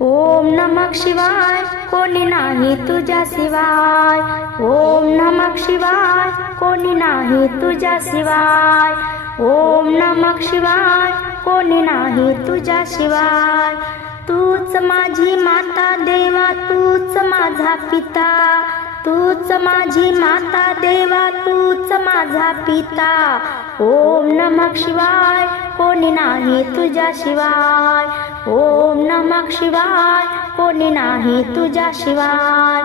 ओम नमक शिवाय कोणी नाही तुझ्या शिवाय. ओम नमक शिवाय कोणी नाही तुझ्या शिवाय. ओम नमक शिवाय कोणी नाही तुझ्या शिवाय. तूच माझी माता देवा तूच माझा पिता. तूच माझी माता देवा तूच माझा पिता. ओम नमक शिवाय कोणी नाही तुझ्या शिवाय. ओम नमक शिवाय कोणी नाही तुझ्या शिवाय.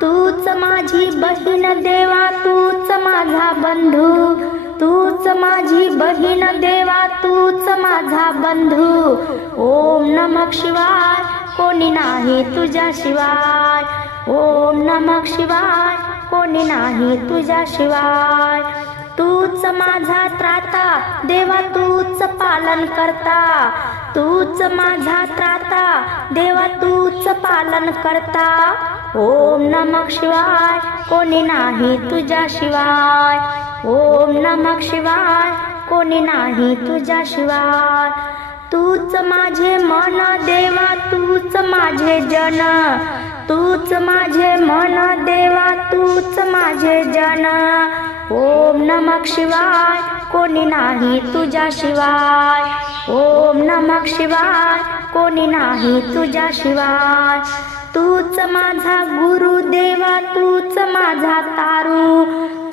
तूच माझी बहीण देवा तूच माझा बंधू. तूच माझी बहीण देवा तूच माझा बंधू. ओम नमक शिवाय कोणी नाही तुझ्या शिवाय. ओम नमक शिवाय कोणी नाही तुझ्या शिवाय तूच माझा त्राता देवा तूच पालन करता. तूच माझा त्राता देवा तूच पालन करता. ओम नमक शिवाय कोणी नाही तुझ्या शिवाय ओम नमक शिवाय कोणी नाही तुझ्या शिवाय तूच माझे मन देवा तूच माझे जन. तूच माझे मन देवा तूच माझे जन. ओम नमक शिवाय कोणी नाही तुझ्या शिवाय ओम नमक शिवाय कोणी नाही तुझ्या शिवाय तूच माझा गुरु देवा तूच माझा तारू.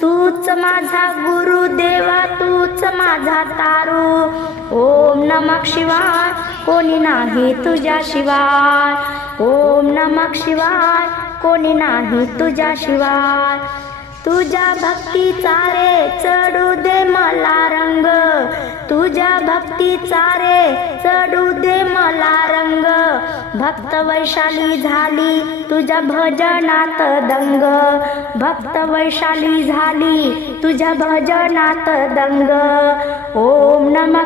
तूच माझा गुरु देवा तूच माझा तारू. ओम नमः शिवाय कोणी नाही तुझ्या शिवाय. ओम नमः शिवाय कोणी नाही तुझ्या शिवाय. तुझ्या भक्तीचा रे चढू दे मला रंग. तुझ्या भक्तीचा रे चढू दे मला रंग. भक्त वैशाली झाली तुझ्या भजनात दंग. भक्त वैशाली झाली तुझ्या भजनात दंग. ओ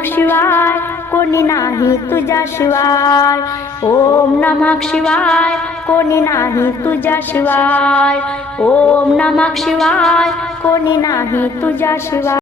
नमः शिवाय कोणी नाही तुझ्याशिवाय. ओम नमः शिवाय कोणी नाही तुझ्याशिवाय. ओम नमः शिवाय कोणी नाही तुझ्याशिवाय.